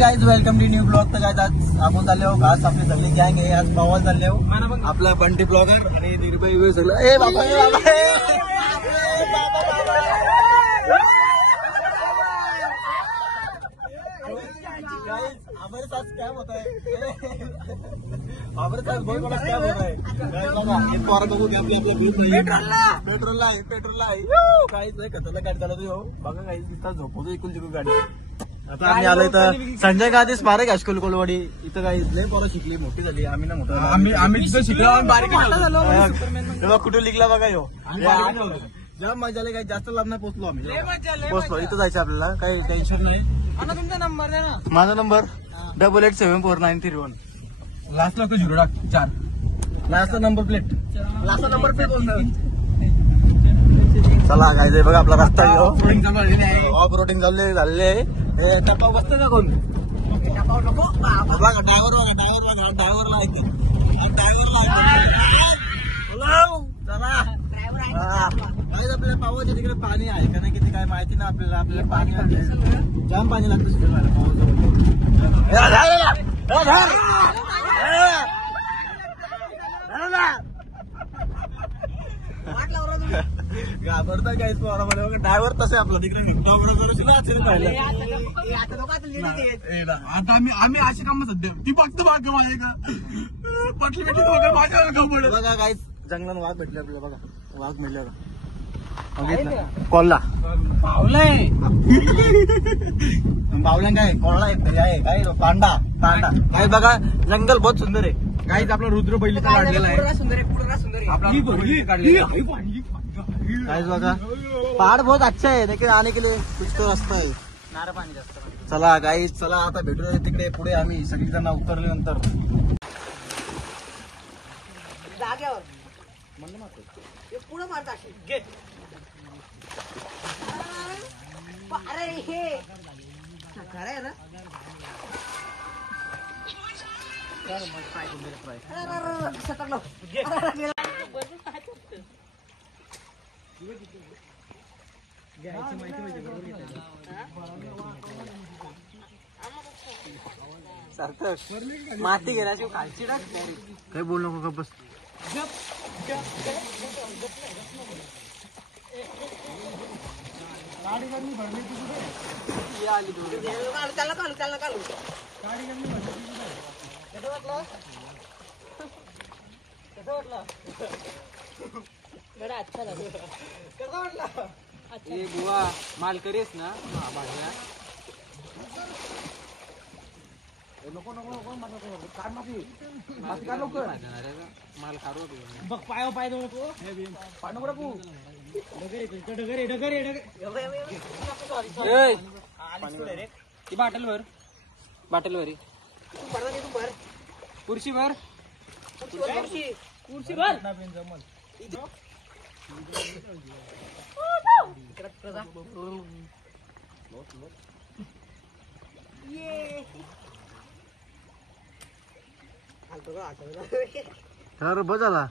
Guys welcome to new blog. तर आज आपण चालले हो खास आपली सगळी गँग आहे आज पवाल चालले हो. आपला बंटी ब्लॉगर आणि निर्भय सगळं. ए बाबा हमारे साथ स्कैम होता है. हमारे साथ बहुत बड़ा स्कैम हो रहा है. पेट्रोलला आहे काहीच नाही खतरनाक गाडी चालवतो हो. बघा काही दिसतात झोपवतो इकडून तिकडून गाडी. आता आम्ही आलोय तर संजय गांधी स्मारक हायस्कूल कोलवाडी इथं काही लय पोरं शिकली मोठी झाली. आम्ही ना मोठं आम्ही तिथं शिकलो तेव्हा कुठे लिखला बघा हो. जेव्हा मजा आली काही जास्त लांब नाही पोहोचलो आम्ही. पोहोचलो इथं जायचं आपल्याला काही टेन्शन नाही. तुमचा नंबर द्या ना. माझा नंबर 88749331. लास्टला तो 0.4 लास्टचा नंबर प्लेट. लास्टचा नंबर प्लेट बोलतो. चला काय बघा आपला रस्ता ऑफ रोडिंग झालेले आहे. टप्पा बसतं का कोण बघा ड्रायव्हरला आपल्याला पावाच्या तिकडे पाणी आहे का नाही किती काय माहिती ना आपल्याला पाणी जाम पाणी लागतं. घाबरता काहीच बरोबर ड्रायव्हर तसे आपला तिकडे आता आम्ही असे काम सध्या ती फक्त भाग माझे का पटली भेटली बघा काहीच जंगलात वाघ भेटले आपल्याला. बघा वाघ मिळले का कॉलला बावलाय बावल्या काय कॉलला एक तरी आहे काय पांडा काय बघा जंगल बहुत सुंदर आहे. काहीच आपला रुद्र बैली काढलेला आहे. गाइस बघा पहाड़ बहुत अच्छा है लेकिन आने के लिए कुछ तो रास्ता है. नारळ पाणी जास्त. चला गाइस चला आता भेटूया तिकडे पुढे आम्ही सगळीजण उतरल्यानंतर जाग्यावर म्हणलं मारतो पुढे मारता घे. अरे हे खरं आहे ना. सार्थक माती गेल्याची खालची टाक काही बोल नको का बस. अच्छा लागला कसं वाटलं. ये बुवा माल करेस ना भाज्या नको काय माती काय लोक माल खारो बघ पाय नको डगरे ती बाटल भर कुर्सी भर बस झाला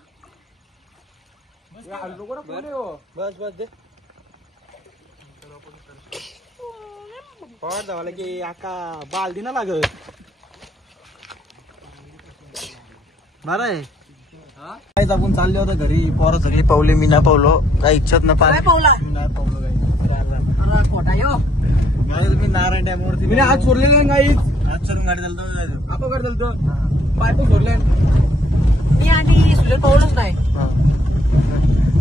बस दे जावं की आका बालदी ना लागत बरं आहे. काहीच आपण चालले होते घरी पोरं सगळी पावले. मी नाही पावलो काही इच्छाच ना पाणी नाही पावलो काही. मी नारायण डॅमवरती आज सोडलेलं नाही आज सोडून गाडी चालतो आपण चालतो पाय पण सोडले मी आणि सुलेल पावलंच नाही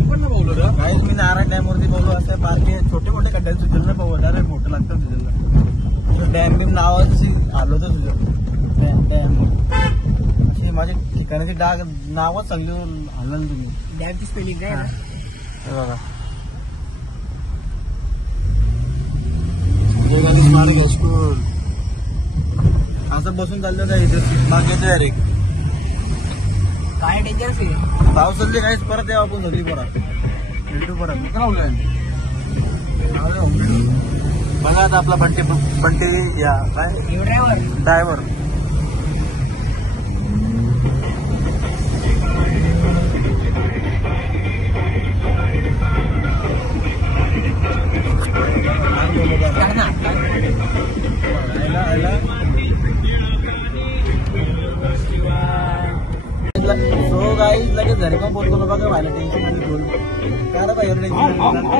पण ना पावलो काहीच. मी नारायण डॅमवरती पावलो. असं बारके छोटे मोठे खड्ड्यात सुजल ना पावलं डायरेक्ट मोठं लागतं सुजलला. डॅम बिम नावाची आलो होतं सुजल डॅम अशी माझ्या ठिकाणाची डाग नावच चांगली हल्लं तुम्ही. डॅमची स्पेलिंग काय बघा स्कूल असं बसून चाललं काय इथे मागे डायरेक्ट काय डेंजरस आहे. पावसाचे काहीच परत यावं आपण सगळी परत भेटू परत बघा आता आपला बंटी या काय ड्रायव्हर काही लगेच घरी पण बोलतो ना बघा व्हायला टेन्शन आली फुल काय रे बाहेर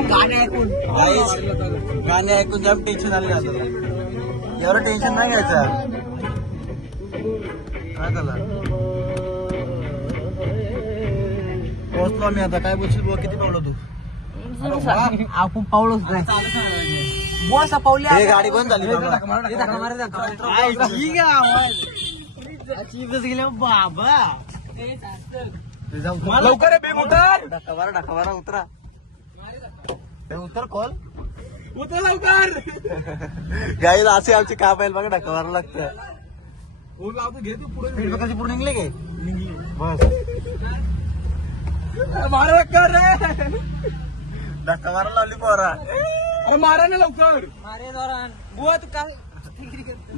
गाणे ऐकून गाणे ऐकून जाम टेन्शन आले जातं एवढं टेन्शन नाही घ्यायचं काय झालं पोहोचलो आम्ही आता काय बोलशील बुवा किती पावलं तू आपण पावलोच नाही बॉस पावले हे गाडी बंद झाली बाबा. बाबा लवकर ढाका मारा उतरा हे उतर कॉल उतर लवकर गाईला असे आमची काम आहे बघा ढाका मारा लागतं कशी पुढे निघले गे बस मारा लवकर रे धक्का मारा लावली पोरा मारा ना लवकर मारे दोरान बुवा तू काय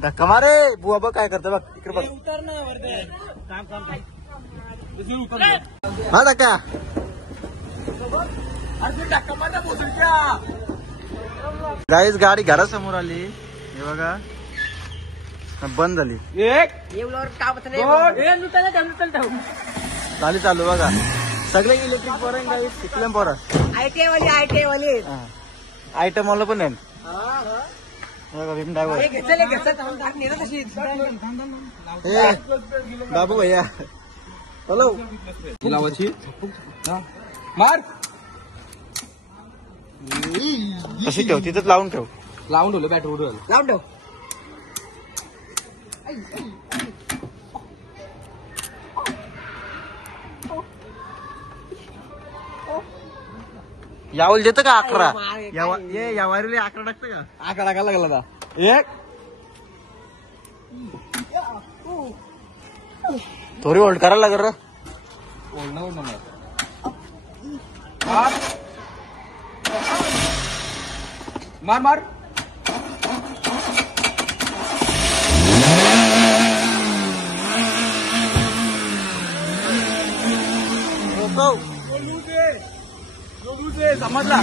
धक्का मारे बुवा बघ काय करतो बघ इकडे बघ उतर ना वरते काम हा धक्का अरे धक्का मारना बोलच्या गाईच गाडी घरासमोर आली हे बघा बंद झाली एक एवढ्यावर कामत नाही ए नुसतं ठेव झाली चालू बघा सगळे इलेक्ट्रिक पोरं गाई शिकले पोरं आयटीआय वाले आयटम वाला पण आहे बघा भीम ड्रायव्हर ए बाबू भैया हॅलो लावाची मार कशी ठेव तिथंच लावून ठेव लावून ठेवलं बॅटरी लावून ठेव यावल देतं का 11 या वारीला 11 टाकतं का आकडा टाकायला लागला एक थोडी होल्ड करायला लागल मार मार समजला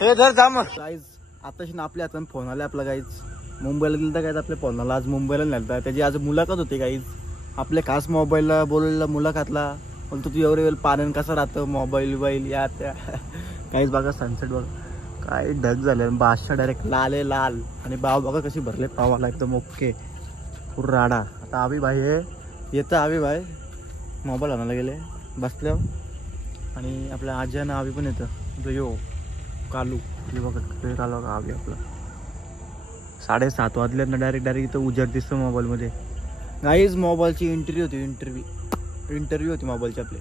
हे धर जाम गाईज आताशी ना आपल्या हातात फोन आले आपला गाईज मुंबईला दिलं तर काय आपल्या फोनाला आज मुंबईला नेलता त्याची आज मुलाखत होती गाईज आपल्या खास मोबाईलला बोललेला मुलाखतला बोलतो तू एवढे वेळ पाण्यान कसं राहतं मोबाईल या त्या काहीच बघा सनसेट बघा काय ढग झाले बादशा डायरेक्ट लाल आहे लाल आणि बाव बघा कशी भरले पावाला एकदम ओके पूर्ण राडा आता आवी भाई हे येतं आवी भाई मोबाईल आणायला गेले बसल्यावर आणि आपल्या आजी आणि आवी पण येतं यो कालू हे बघा कालू का आवी आपला 7:30 वाजल्यानं डायरेक्ट इथं उजेड दिसतं मोबाईलमध्ये गाईज मोबाईलची इंटरव्ह्यू होती मोबाईलची आपली